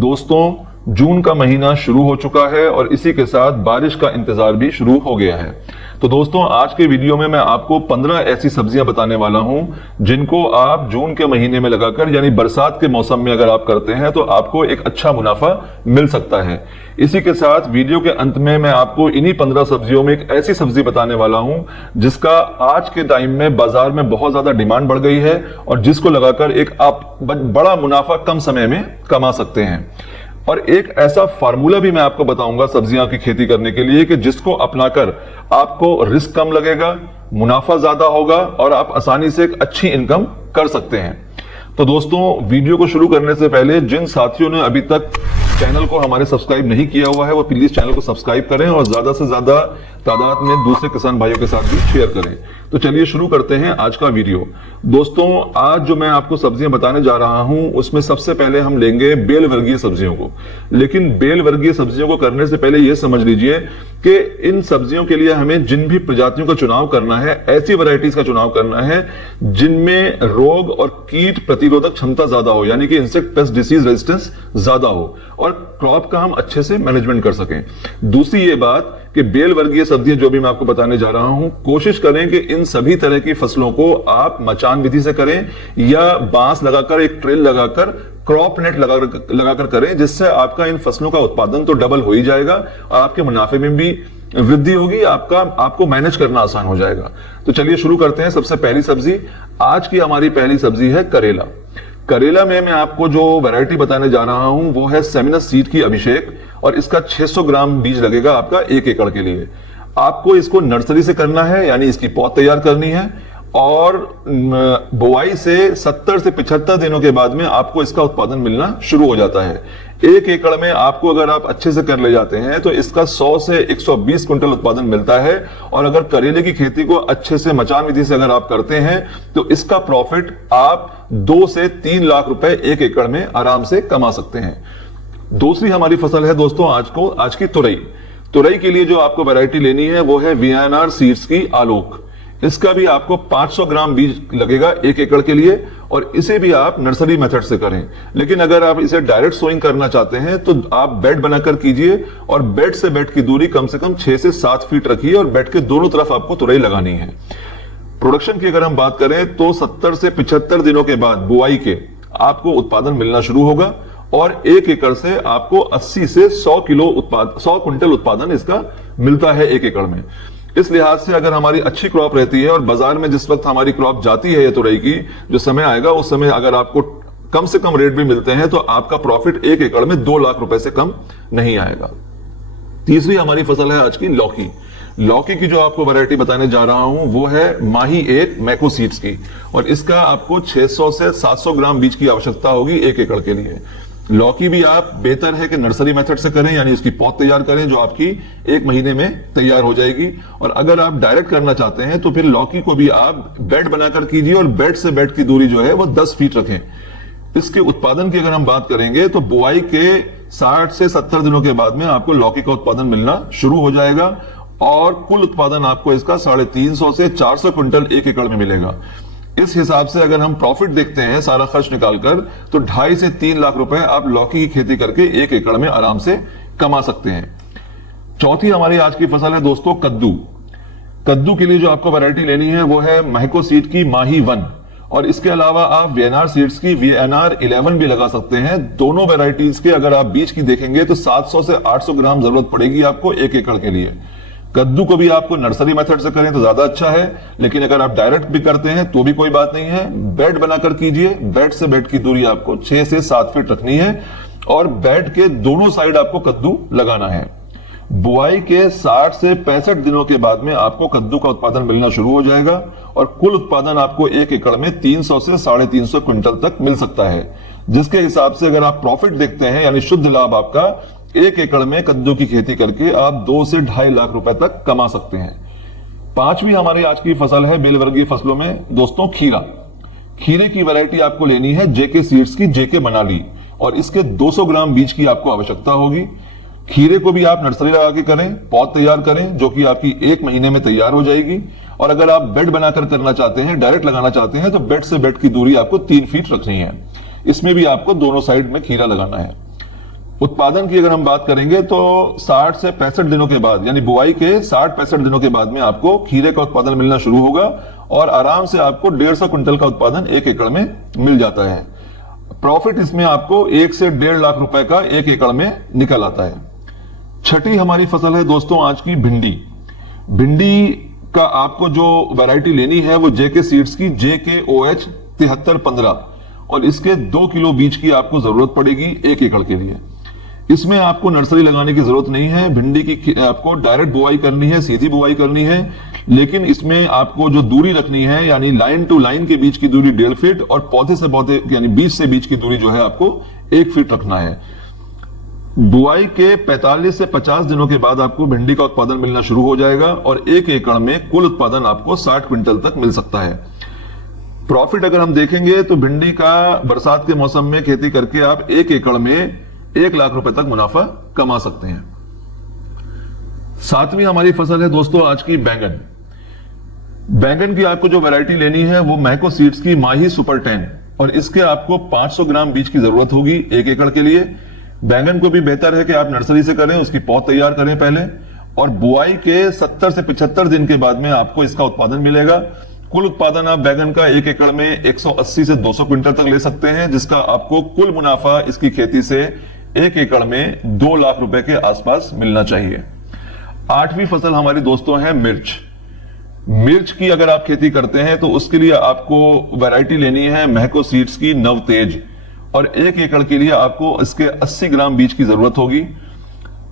दोस्तों, जून का महीना शुरू हो चुका है और इसी के साथ बारिश का इंतजार भी शुरू हो गया है। तो दोस्तों, आज के वीडियो में मैं आपको 15 ऐसी सब्जियां बताने वाला हूं जिनको आप जून के महीने में लगाकर यानी बरसात के मौसम में अगर आप करते हैं तो आपको एक अच्छा मुनाफा मिल सकता है। इसी के साथ वीडियो के अंत में मैं आपको इन्हीं 15 सब्जियों में एक ऐसी सब्जी बताने वाला हूं जिसका आज के टाइम में बाजार में बहुत ज्यादा डिमांड बढ़ गई है और जिसको लगाकर एक आप बड़ा मुनाफा कम समय में कमा सकते हैं। और एक ऐसा फार्मूला भी मैं आपको बताऊंगा सब्जियां की खेती करने के लिए कि जिसको अपनाकर आपको रिस्क कम लगेगा, मुनाफा ज्यादा होगा और आप आसानी से एक अच्छी इनकम कर सकते हैं। तो दोस्तों, वीडियो को शुरू करने से पहले जिन साथियों ने अभी तक चैनल को हमारे सब्सक्राइब नहीं किया हुआ है वो प्लीज चैनल को सब्सक्राइब करें और ज्यादा से ज्यादा तादाद में दूसरे किसान भाइयों के साथ भी शेयर करें। तो चलिए शुरू करते हैं आज का वीडियो। दोस्तों, आज जो मैं आपको सब्जियां बताने जा रहा हूं उसमें सबसे पहले हम लेंगे बेल वर्गीय सब्जियों को। लेकिन बेल वर्गीय सब्जियों को करने से पहले यह समझ लीजिए कि इन सब्जियों के लिए हमें जिन भी प्रजातियों का चुनाव करना है, ऐसी वैरायटीज का चुनाव करना है जिनमें रोग और कीट प्रतिरोधक क्षमता ज्यादा हो, यानी कि इंसेक्ट पेस्ट डिसीज रेजिस्टेंस ज्यादा हो और क्रॉप का हम अच्छे से मैनेजमेंट कर सकें। दूसरी ये बात कि बेल वर्गीय सब्जियां जो भी मैं आपको बताने जा रहा हूं, कोशिश करें कि इन सभी तरह की फसलों को आप मचान विधि से करें या बांस लगाकर, एक ट्रेल लगाकर, क्रॉप नेट लगाकर करें, जिससे आपका इन फसलों का उत्पादन तो डबल हो ही जाएगा और आपके मुनाफे में भी वृद्धि होगी, आपको मैनेज करना आसान हो जाएगा। तो चलिए शुरू करते हैं। सबसे पहली सब्जी, आज की हमारी पहली सब्जी है करेला। करेला में मैं आपको जो वैरायटी बताने जा रहा हूं वो है सेमिनस सीड की अभिषेक और इसका 600 ग्राम बीज लगेगा आपका 1 एकड़ के लिए। आपको इसको नर्सरी से करना है, यानी इसकी पौध तैयार करनी है और बुआई से 70 से 75 दिनों के बाद में आपको इसका उत्पादन मिलना शुरू हो जाता है। 1 एकड़ में आपको अगर आप अच्छे से कर ले जाते हैं तो इसका 100 से 120 क्विंटल उत्पादन मिलता है। और अगर करेले की खेती को अच्छे से मचान विधि से अगर आप करते हैं तो इसका प्रॉफिट आप 2 से 3 लाख रुपए 1 एकड़ में आराम से कमा सकते हैं। दूसरी हमारी फसल है दोस्तों आज की तुरई। तुरई के लिए जो आपको वैरायटी लेनी है वो है VNR सीड्स की आलोक। इसका भी आपको 500 ग्राम बीज लगेगा 1 एकड़ के लिए और इसे भी आप नर्सरी मेथड से करें। लेकिन अगर आप इसे डायरेक्ट सोइंग करना चाहते हैं तो आप बेड बनाकर कीजिए और बेड से बेड की दूरी कम से कम 6 से 7 फीट रखिए और बेड के दोनों तरफ आपको तुरई लगानी है। प्रोडक्शन की अगर हम बात करें तो 70 से 75 दिनों के बाद बुआई के आपको उत्पादन मिलना शुरू होगा और 1 एकड़ से आपको 80 से 100 क्विंटल उत्पादन इसका मिलता है 1 एकड़ में। इस लिहाज से अगर हमारी अच्छी क्रॉप रहती है और बाजार में जिस वक्त हमारी क्रॉप जाती है ये तुरई की, जो समय आएगा उस समय अगर आपको कम से कम रेट भी मिलते हैं तो आपका प्रॉफिट 1 एकड़ में 2 लाख रुपए से कम नहीं आएगा। तीसरी हमारी फसल है आज की लौकी। लौकी की जो आपको वैरायटी बताने जा रहा हूं वो है माही 8 मैको सीड्स की और इसका आपको 600 से 700 ग्राम बीज की आवश्यकता होगी 1 एकड़ के लिए। लौकी भी आप बेहतर है कि नर्सरी मेथड से करें, यानी इसकी पौध तैयार करें जो आपकी 1 महीने में तैयार हो जाएगी। और अगर आप डायरेक्ट करना चाहते हैं तो फिर लौकी को भी आप बेड बनाकर कीजिए और बेड से बेड की दूरी जो है वो 10 फीट रखें। इसके उत्पादन की अगर हम बात करेंगे तो बुआई के 60 से 70 दिनों के बाद में आपको लौकी का उत्पादन मिलना शुरू हो जाएगा और कुल उत्पादन आपको इसका 350 से 400 क्विंटल 1 एकड़ में मिलेगा। इस हिसाब से अगर हम प्रॉफिट देखते हैं सारा खर्च निकालकर तो 2.5 से 3 लाख रुपए आप लौकी की खेती करके 1 एकड़ में आराम से कमा सकते हैं। चौथी हमारी आज की फसल है दोस्तों कद्दू। कद्दू के लिए जो आपको वैरायटी लेनी है वो है महको सीड की माही 1 और इसके अलावा आप VNR सीड्स की VNR 11 भी लगा सकते हैं। दोनों वैरायटीज के अगर आप बीज की देखेंगे तो 700 से 800 ग्राम जरूरत पड़ेगी आपको 1 एकड़ के लिए। कद्दू को भी आपको नर्सरी मेथड से करें तो ज्यादा अच्छा है, लेकिन अगर आप डायरेक्ट भी करते हैं तो भी कोई बात नहीं है। बेड बनाकर कीजिए, बेड से बेड की दूरी आपको 6 से 7 फीट रखनी है और बेड के दोनों साइड आपको कद्दू लगाना है। बुआई के 60 से 65 दिनों के बाद में आपको कद्दू का उत्पादन मिलना शुरू हो जाएगा और कुल उत्पादन आपको 1 एकड़ में 300 से 350 क्विंटल तक मिल सकता है। जिसके हिसाब से अगर आप प्रॉफिट देखते हैं, यानी शुद्ध लाभ आपका 1 एकड़ में कद्दू की खेती करके आप 2 से 2.5 लाख रुपए तक कमा सकते हैं। पांचवी हमारी आज की फसल है बेल वर्गीय फसलों में दोस्तों खीरा। खीरे की वैरायटी आपको लेनी है JK सीड्स की JK मनाली और इसके 200 ग्राम बीज की आपको आवश्यकता होगी। खीरे को भी आप नर्सरी लगा के करें, पौध तैयार करें जो कि आपकी 1 महीने में तैयार हो जाएगी। और अगर आप बेड बनाकर करना चाहते हैं, डायरेक्ट लगाना चाहते हैं तो बेड से बेड की दूरी आपको 3 फीट रखनी है। इसमें भी आपको दोनों साइड में खीरा लगाना है। उत्पादन की अगर हम बात करेंगे तो 60 से 65 दिनों के बाद, यानी बुआई के 60-65 दिनों के बाद में आपको खीरे का उत्पादन मिलना शुरू होगा और आराम से आपको 150 क्विंटल का उत्पादन 1 एकड़ में मिल जाता है। प्रॉफिट इसमें आपको 1 से 1.5 लाख रुपए का 1 एकड़ में निकल आता है। छठी हमारी फसल है दोस्तों आज की भिंडी। भिंडी का आपको जो वैरायटी लेनी है वो जेके सीड्स की JKOH 7315 और इसके 2 किलो बीज की आपको जरूरत पड़ेगी 1 एकड़ के लिए। इसमें आपको नर्सरी लगाने की जरूरत नहीं है। भिंडी की आपको डायरेक्ट बुआई करनी है, सीधी बुआई करनी है, लेकिन इसमें आपको जो दूरी रखनी है यानी लाइन टू लाइन के बीच की दूरी 1.5 फीट और पौधे से पौधे यानी बीज से बीज की दूरी जो है आपको 1 फीट रखना है। बुआई के 45 से 50 दिनों के बाद आपको भिंडी का उत्पादन मिलना शुरू हो जाएगा और 1 एकड़ में कुल उत्पादन आपको 60 क्विंटल तक मिल सकता है। प्रॉफिट अगर हम देखेंगे तो भिंडी का बरसात के मौसम में खेती करके आप 1 एकड़ में 1 लाख रुपए तक मुनाफा कमा सकते हैं। सातवीं हमारी फसल है दोस्तों आज की बैंगन। बैंगन की आपको जो वैरायटी लेनी है वो महको सीड्स की माही सुपर 10 और इसके आपको 500 ग्राम बीज की जरूरत होगी 1 एकड़ के लिए। बैंगन को भी बेहतर है कि आप नर्सरी से करें, उसकी पौध तैयार करें पहले, और बुआई के 70 से 75 दिन के बाद में आपको इसका उत्पादन मिलेगा। कुल उत्पादन आप बैंगन का 1 एकड़ में 180 से 200 क्विंटल तक ले सकते हैं, जिसका आपको कुल मुनाफा इसकी खेती से 1 एकड़ में 2 लाख रुपए के आसपास मिलना चाहिए। आठवीं फसल हमारी दोस्तों है मिर्च। मिर्च की अगर आप खेती करते हैं तो उसके लिए आपको वैरायटी लेनी है महको सीड्स की नवतेज और 1 एकड़ के लिए आपको इसके 80 ग्राम बीज की जरूरत होगी।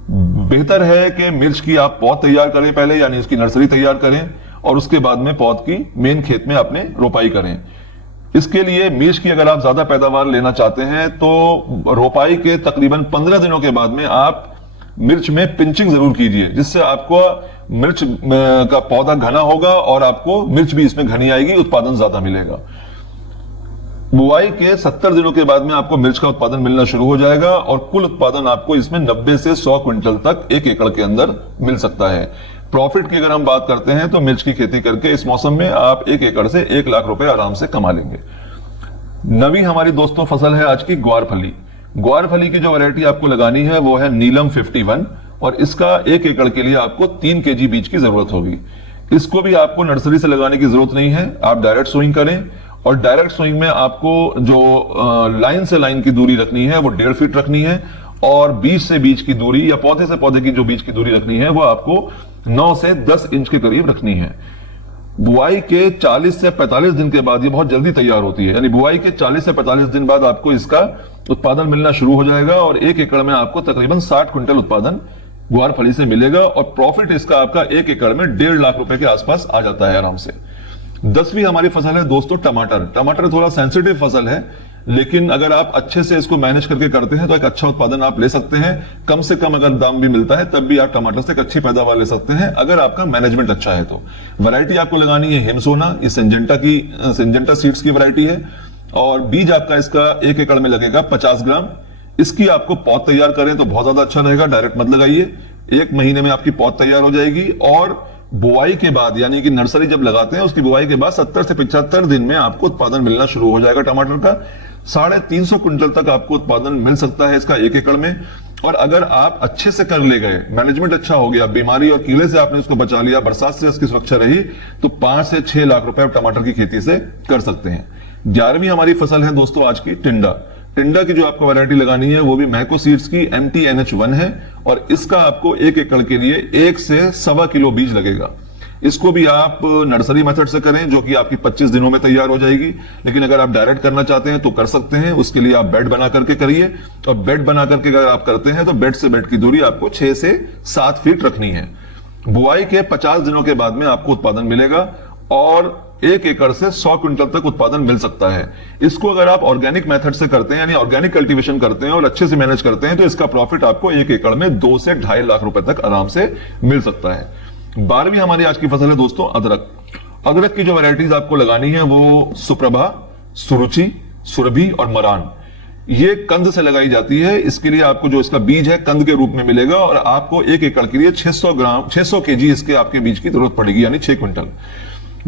बेहतर है कि मिर्च की आप पौध तैयार करें पहले, यानी उसकी नर्सरी तैयार करें और उसके बाद में पौध की मेन खेत में अपने रोपाई करें। इसके लिए मिर्च की अगर आप ज्यादा पैदावार लेना चाहते हैं तो रोपाई के तकरीबन 15 दिनों के बाद में आप मिर्च में पिंचिंग जरूर कीजिए, जिससे आपको मिर्च का पौधा घना होगा और आपको मिर्च भी इसमें घनी आएगी, उत्पादन ज्यादा मिलेगा। बुआई के 70 दिनों के बाद में आपको मिर्च का उत्पादन मिलना शुरू हो जाएगा और कुल उत्पादन आपको इसमें 90 से 100 क्विंटल तक 1 एकड़ के अंदर मिल सकता है। प्रॉफिट की अगर हम बात करते हैं तो मिर्च की खेती करके इस मौसम में आप 1 एकड़ से 1 लाख रुपए आराम से कमा लेंगे। नवी हमारी दोस्तों फसल है आज की ग्वारफली। ग्वारफली की जो वैरायटी आपको लगानी है वो है नीलम 51 और इसका 1 एकड़ के लिए आपको 3 केजी बीज की जरूरत होगी। इसको भी आपको नर्सरी से लगाने की जरूरत नहीं है, आप डायरेक्ट सोइंग करें और डायरेक्ट सोइंग में आपको जो लाइन से लाइन की दूरी रखनी है वो 1.5 फीट रखनी है और बीज से बीज की दूरी या पौधे से पौधे की जो बीज की दूरी रखनी है वो आपको 9 से 10 इंच के करीब रखनी है। बुआई के 40 से 45 दिन के बाद ये बहुत जल्दी तैयार होती है, यानी बुआई के 40 से 45 दिन बाद आपको इसका उत्पादन मिलना शुरू हो जाएगा और 1 एकड़ में आपको तकरीबन 60 क्विंटल उत्पादन ग्वारफली से मिलेगा और प्रॉफिट इसका आपका 1 एकड़ में 1.5 लाख रुपए के आसपास आ जाता है आराम से। 10वीं हमारी फसल है दोस्तों टमाटर। टमाटर थोड़ा सेंसिटिव फसल है, लेकिन अगर आप अच्छे से इसको मैनेज करके करते हैं तो एक अच्छा उत्पादन आप ले सकते हैं। कम से कम अगर दाम भी मिलता है तब भी आप टमाटर से एक अच्छी पैदावार ले सकते हैं अगर आपका मैनेजमेंट अच्छा है तो। वैरायटी आपको लगानी है हिमसोना, ये सिंजेंटा सीड्स की वैरायटी है और बीज आपका इसका 1 एकड़ में लगेगा 50 ग्राम। इसकी आपको पौध तैयार करें तो बहुत ज्यादा अच्छा रहेगा, डायरेक्ट मत लगाइए। 1 महीने में आपकी पौध तैयार हो जाएगी और बुआई के बाद यानी कि नर्सरी जब लगाते हैं उसकी बुआई के बाद 70 से 75 दिन में आपको उत्पादन मिलना शुरू हो जाएगा टमाटर का। 350 क्विंटल तक आपको उत्पादन मिल सकता है इसका 1 एकड़ में। और अगर आप अच्छे से कर ले गए, मैनेजमेंट अच्छा हो गया, बीमारी और कीड़े से आपने उसको बचा लिया, बरसात से उसकी सुरक्षा रही, तो 5 से 6 लाख रुपए आप टमाटर की खेती से कर सकते हैं। 11वीं हमारी फसल है दोस्तों आज की टिंडा। टिंडा की जो आपको वैरायटी लगानी है वो भी महको सीड्स की MTNH1 है और इसका आपको 1 एकड़ के लिए 1 से 1.25 किलो बीज लगेगा। इसको भी आप नर्सरी मेथड से करें जो कि आपकी 25 दिनों में तैयार हो जाएगी, लेकिन अगर आप डायरेक्ट करना चाहते हैं तो कर सकते हैं। उसके लिए आप बेड बना करके करिए और बेड बना करके अगर आप करते हैं तो बेड से बेड की दूरी आपको 6 से 7 फीट रखनी है। बुआई के 50 दिनों के बाद में आपको उत्पादन मिलेगा और 1 एकड़ से 100 क्विंटल तक उत्पादन मिल सकता है। इसको अगर आप ऑर्गेनिक मेथड से करते हैं यानी ऑर्गेनिक कल्टीवेशन करते हैं और अच्छे से मैनेज करते हैं तो इसका प्रॉफिट आपको 1 एकड़ में 2 से 2.5 लाख रुपए तक आराम से मिल सकता है। 12वीं हमारी आज की फसल है दोस्तों अदरक। अदरक की जो वैरायटीज आपको लगानी है वो सुप्रभा, सुरुचि, सुरभि और मरान। ये कंद से लगाई जाती है। इसके लिए आपको जो इसका बीज है कंद के रूप में मिलेगा और आपको 1 एकड़ के लिए 600 केजी इसके आपके बीज की जरूरत पड़ेगी, यानी 6 क्विंटल।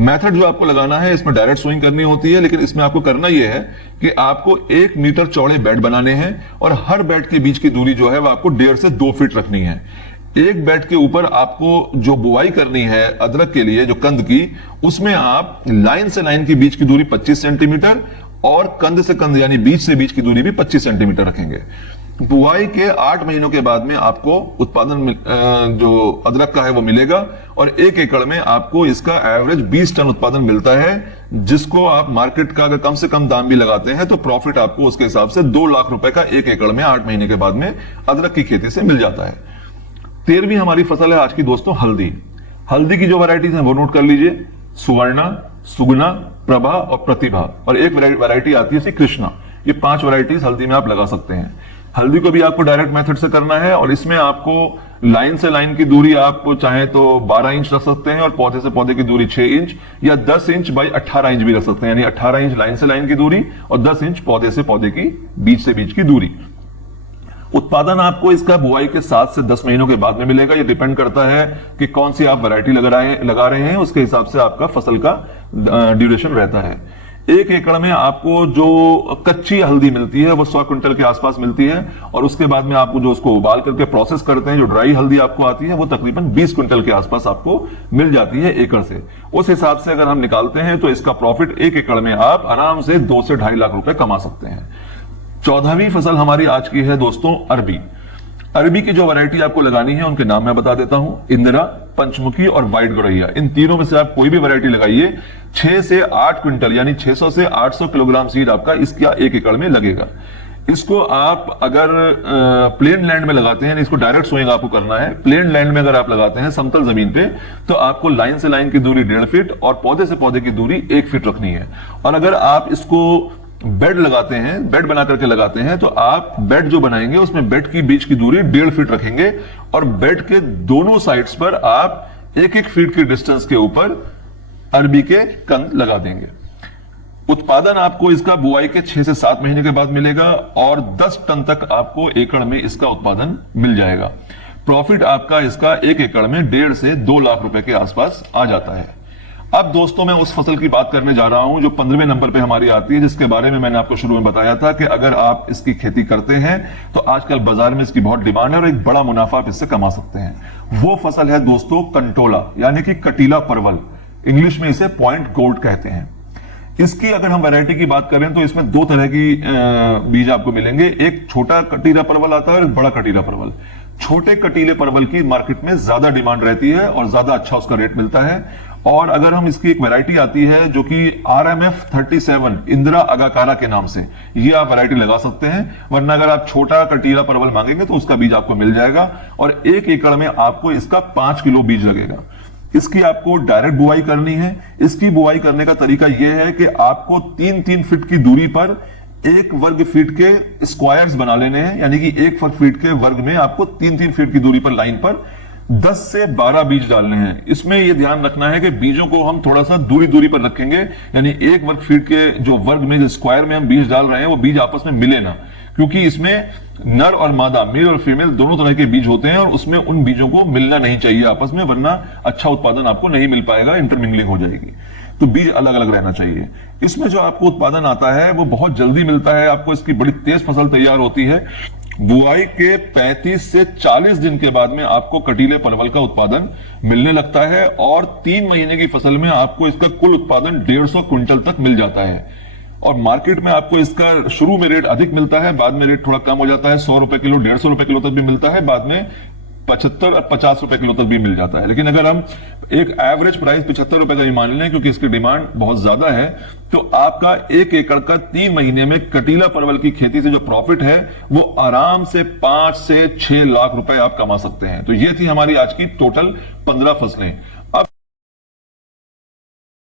मेथड जो आपको लगाना है, इसमें डायरेक्ट सोइंग करनी होती है, लेकिन इसमें आपको करना यह है कि आपको 1 मीटर चौड़े बेड बनाने हैं और हर बेड के बीच की दूरी जो है वो आपको 1.5 से 2 फीट रखनी है। एक बेड के ऊपर आपको जो बुआई करनी है अदरक के लिए, जो कंद की, उसमें आप लाइन से लाइन के बीच की दूरी 25 सेंटीमीटर और कंद से कंद यानी बीज से बीज की दूरी भी 25 सेंटीमीटर रखेंगे। बुआई के 8 महीनों के बाद में आपको उत्पादन जो अदरक का है वो मिलेगा और 1 एकड़ में आपको इसका एवरेज 20 टन उत्पादन मिलता है, जिसको आप मार्केट का अगर कम से कम दाम भी लगाते हैं तो प्रॉफिट आपको उसके हिसाब से 2 लाख रुपए का 1 एकड़ में 8 महीने के बाद में अदरक की खेती से मिल जाता है। 13वीं हमारी फसल है आज की दोस्तों हल्दी। हल्दी की जो वैरायटीज हैं वो नोट कर लीजिए, सुवर्णा, सुगुना, प्रभा और प्रतिभा, और एक वैरायटी आती है कृष्णा। ये 5 वैरायटीज हल्दी में आप लगा सकते हैं। हल्दी को भी आपको डायरेक्ट मेथड से करना है और इसमें आपको लाइन से लाइन की दूरी आप चाहे तो 12 इंच रख सकते हैं और पौधे से पौधे की दूरी 6 इंच या 10 इंच बाई 18 इंच भी रख सकते हैं, यानी 18 इंच लाइन से लाइन की दूरी और 10 इंच पौधे से पौधे की बीज से बीज की दूरी। उत्पादन आपको इसका बुआई के 7 से 10 महीनों के बाद में मिलेगा। ये डिपेंड करता है कि कौन सी आप वैरायटी लगा रहे हैं, उसके हिसाब से आपका फसल का ड्यूरेशन रहता है। 1 एकड़ में आपको जो कच्ची हल्दी मिलती है वो 100 क्विंटल के आसपास मिलती है और उसके बाद में आपको जो उसको उबाल करके प्रोसेस करते हैं, जो ड्राई हल्दी आपको आती है, वो तकरीबन 20 क्विंटल के आसपास आपको मिल जाती है एकड़ से। उस हिसाब से अगर हम निकालते हैं तो इसका प्रॉफिट 1 एकड़ में आप आराम से 2 से 2.5 लाख रुपए कमा सकते हैं। 14वीं फसल हमारी आज की है दोस्तों अरबी। अरबी की जो वैरायटी आपको लगानी है उनके नाम मैं बता देता हूं, इंदिरा, पंचमुखी और व्हाइट गौरैया। इन तीनों में से आप कोई भी वैरायटी लगाइए, 6 से 8 क्विंटल यानी 600 से 800 किलोग्राम सीड आपका इसका 1 एकड़ में लगेगा। इसको आप अगर प्लेन लैंड में लगाते हैं, इसको डायरेक्ट सोइंग आपको करना है। प्लेन लैंड में अगर आप लगाते हैं समतल जमीन पे, तो आपको लाइन से लाइन की दूरी 1.5 फीट और पौधे से पौधे की दूरी 1 फीट रखनी है। और अगर आप इसको बेड लगाते हैं, बेड बना करके लगाते हैं, तो आप बेड जो बनाएंगे उसमें बेड की बीच की दूरी 1.5 फीट रखेंगे और बेड के दोनों साइड्स पर आप 1-1 फीट की डिस्टेंस के ऊपर अरबी के कंद लगा देंगे। उत्पादन आपको इसका बुआई के 6 से 7 महीने के बाद मिलेगा और 10 टन तक आपको एकड़ में इसका उत्पादन मिल जाएगा। प्रॉफिट आपका इसका 1 एकड़ में 1.5 से 2 लाख रुपए के आसपास आ जाता है। अब दोस्तों मैं उस फसल की बात करने जा रहा हूं जो 15वें नंबर पे हमारी आती है, जिसके बारे में मैंने आपको शुरू में बताया था कि अगर आप इसकी खेती करते हैं तो आजकल बाजार में इसकी बहुत डिमांड है और एक बड़ा मुनाफा आप इससे कमा सकते हैं। वो फसल है दोस्तों कंटोला, यानी कि कटीला परवल। इंग्लिश में इसे पॉइंट गोल्ड कहते हैं। इसकी अगर हम वैरायटी की बात करें तो इसमें 2 तरह की बीज आपको मिलेंगे। एक छोटा कटीला परवल आता है और एक बड़ा कटीला परवल। छोटे कटीले परवल की मार्केट में ज्यादा डिमांड रहती है और ज्यादा अच्छा उसका रेट मिलता है। और अगर हम इसकी एक वैरायटी आती है जो कि RMF 37 इंदिरा अगाकारा के नाम से, ये आप वैरायटी लगा सकते हैं। वरना अगर आप छोटा कटीला परवल मांगेंगे तो उसका बीज आपको मिल जाएगा और 1 एकड़ में आपको इसका 5 किलो बीज लगेगा। इसकी आपको डायरेक्ट बुआई करनी है। इसकी बुआई करने का तरीका यह है कि आपको 3-3 फीट की दूरी पर 1 वर्ग फीट के स्क्वायर्स बना लेने हैं, यानी कि 1 वर्ग फीट के वर्ग में आपको 3-3 फीट की दूरी पर लाइन पर 10 से 12 बीज डालने हैं। इसमें यह ध्यान रखना है कि बीजों को हम थोड़ा सा दूरी पर रखेंगे, यानी 1 वर्ग फीट के जो वर्ग में, जो स्क्वायर में हम बीज डाल रहे हैं, वो बीज आपस में मिले ना, क्योंकि इसमें नर और मादा, मेल और फीमेल दोनों तरह के बीज होते हैं और उसमें उन बीजों को मिलना नहीं चाहिए आपस में, वरना अच्छा उत्पादन आपको नहीं मिल पाएगा, इंटरमिंगलिंग हो जाएगी। तो बीज अलग अलग रहना चाहिए। इसमें जो आपको उत्पादन आता है वो बहुत जल्दी मिलता है आपको। इसकी बड़ी तेज फसल तैयार होती है। बुआई के 35 से 40 दिन के बाद में आपको कटीले परवल का उत्पादन मिलने लगता है और 3 महीने की फसल में आपको इसका कुल उत्पादन 150 क्विंटल तक मिल जाता है। और मार्केट में आपको इसका शुरू में रेट अधिक मिलता है, बाद में रेट थोड़ा कम हो जाता है। 100 रुपए किलो, 150 रुपए किलो तक भी मिलता है, बाद में 75 और 50 रुपए किलो तक भी मिल जाता है। लेकिन अगर हम एक एवरेज प्राइस 75 रुपए का ही मान लें, क्योंकि इसकी डिमांड बहुत ज्यादा है, तो आपका 1 एकड़ का 3 महीने में कटीला परवल की खेती से जो प्रॉफिट है वो आराम से 5 से 6 लाख रुपए आप कमा सकते हैं। तो ये थी हमारी आज की टोटल 15 फसलें।